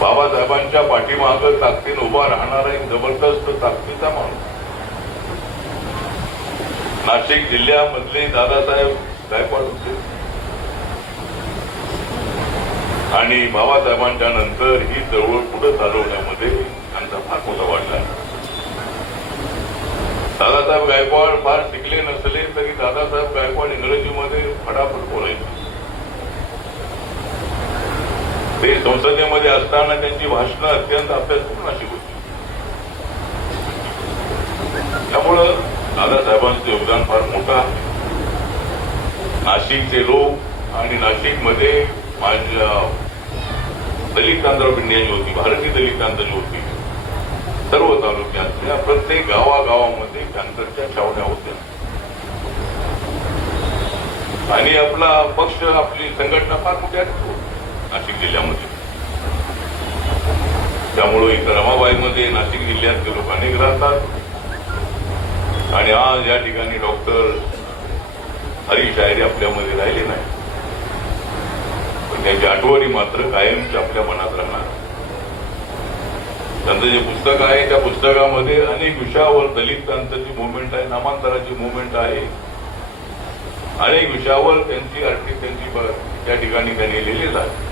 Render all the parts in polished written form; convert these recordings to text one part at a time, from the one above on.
बाबासाहेबांच्या पाठीमागं ताकदीने उभा राहणारा एक जबरदस्त ताकदीचा माणूस. नाशिक जिल्ह्यामधले दादासाहेब गायकवाड होते आणि बाबासाहेबांच्या नंतर ही चळवळ पुढे चालवण्यामध्ये त्यांचा फार मोठा वाटा आहे. दादासाहेब गायकवाड फार शिकले नसले तरी दादासाहेब गायकवाड इंग्रजीमध्ये फटाफट बोलायचे. ते संसदेमध्ये असताना त्यांची भाषणं अत्यंत अभ्यासपूर्ण अशी होती. त्यामुळं दादासाहेबांचं योगदान फार मोठं आहे. नाशिकचे लोक आणि नाशिकमध्ये माझ्या दलित तांत्रिक इंडियाची होती, भारतीय दलित तांत्रिक होती, सर्व तालुक्यातल्या प्रत्येक गावागावामध्ये कॅन्सरच्या छावण्या होत्या आणि आपला पक्ष आपली संघटना फार मोठी आहे नाशिक जिल्ह्यामध्ये. त्यामुळे इथं रमाबाईमध्ये नाशिक जिल्ह्यातले लोक अनेक राहतात आणि आज या ठिकाणी डॉक्टर हरीश शायरी आपल्यामध्ये राहिले नाही, पण त्याची आठवणी मात्र कायमची आपल्या मनात राहणार. त्यांचं जे पुस्तक आहे त्या पुस्तकामध्ये अनेक विषयावर दलित क्रांतीची मुवमेंट आहे, नामांतराची मुवमेंट आहे, अनेक विषयावर त्यांची आर्थिक त्या ठिकाणी त्यांनी लिहिलेलं आहे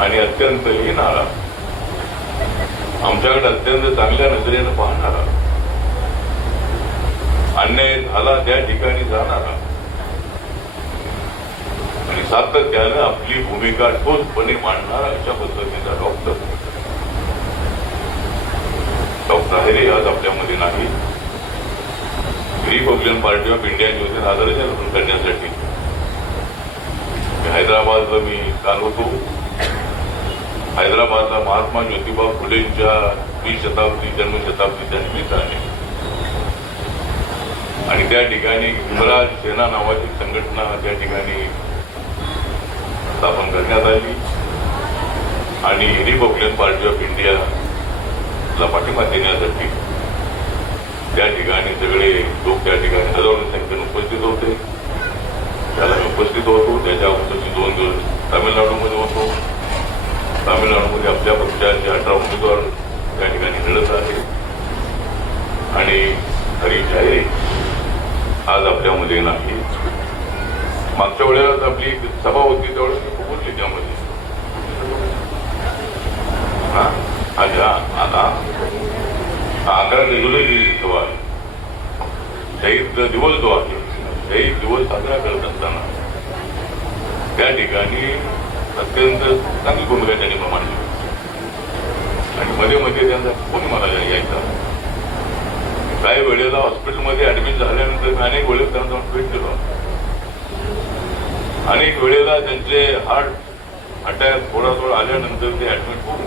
आणि अत्यंत लिहिणारा, आमच्याकडे अत्यंत चांगल्या नजरेनं पाहणारा, अन्याय झाला त्या ठिकाणी जाणारा आणि सातत्यानं आपली भूमिका ठोसपणे मांडणारा अशा पद्धतीचा डॉक्टर हैरे आज आपल्यामध्ये नाही. रिपब्लिकन पार्टी ऑफ इंडियाचे होते आदरांजली करण्यासाठी हैदराबादला मी काल होतो. हैदराबादला महात्मा ज्योतिबा फुलेंच्या 20 शताब्दी जन्मशताब्दीच्या निमित्ताने आणि त्या ठिकाणी हिमराज सेना नावाची संघटना त्या ठिकाणी स्थापन करण्यात आली आणि रिपब्लिकन पार्टी ऑफ इंडियाला पाठिंबा देण्यासाठी त्या ठिकाणी सगळे लोक त्या ठिकाणी हजारो संख्येने उपस्थित होते. त्याला मी उपस्थित होतो. त्याच्या अगोदरची 2 दिवस तामिळनाडूमध्ये होतो. तामिळनाडूमध्ये आपल्या पक्षाचे 18 उमेदवार त्या ठिकाणी लढत आहे आणि हरीश शायरी आज आपल्यामध्ये नाही. मागच्या वेळेला आपली सभा होती त्यावेळेस मी पोहोचली त्यामध्ये. आता 11 जुलैची सभा आहे. शहीद दिवस जो आहे, शहीद दिवस साजरा करत असताना त्या ठिकाणी अत्यंत चांगली भूमिका त्यांनी मांडली आणि मध्ये मध्ये त्यांचा कोणी मला यायचा. काही वेळेला हॉस्पिटलमध्ये ऍडमिट झाल्यानंतर मी अनेक वेळेला त्यांना जाऊन भेट दिलो. अनेक वेळेला त्यांचे हार्ट अटॅक थोडा आल्यानंतर ते ऍडमिट होऊन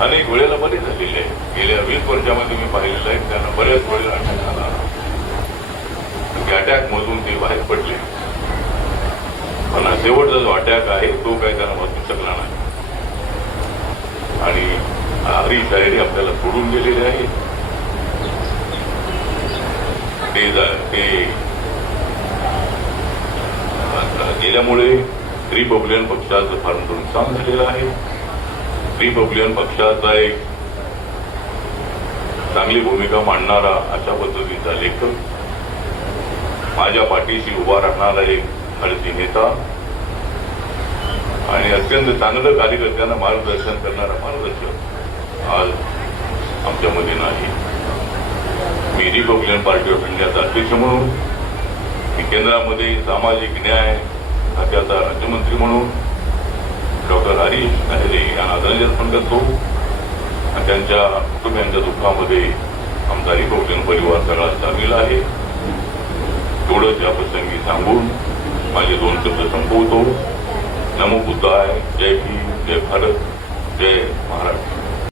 अनेक वेळेला बरे झालेले आहे. गेल्या 20 वर्षामध्ये मी पाहिलेलं आहे त्यांना बऱ्याच वेळेला अटॅक झाला. अटॅक मधून ते बाहेर पडले, पण शेवटचा जो अटॅक आहे तो काही त्यांना वाचू शकला नाही आणि हरीश शायरी आपल्याला सोडून गेलेले आहे. ते गेल्यामुळे रिपब्लिकन पक्षाचं फार मोठं नुकसान झालेलं आहे. रिपब्लिकन पक्षाचा एक चांगली भूमिका मांडणारा अशा पद्धतीचा लेखक, माझ्या पाठीशी उभा राहणारा एक खडसी नेता आणि अत्यंत चांगलं कार्यकर्त्यांना मार्गदर्शन करणारा मार्गदर्शक आज आमच्यामध्ये नाही. मी रिपब्लिकन पार्टी ऑफ इंडियाचा अध्यक्ष म्हणून, मी केंद्रामध्ये सामाजिक न्याय खात्याचा राज्यमंत्री म्हणून डॉक्टर हरीश शायरी यांना आदरांजली अर्पण करतो आणि त्यांच्या कुटुंबियांच्या दुःखामध्ये आमचा रिपब्लिकन परिवार सगळा सामील आहे. एवढंच या प्रसंगी सांगून माझे 2 शब्द संपवतो. नमो बुद्धाय. जय भीम, जय भारत, जय महाराष्ट्र.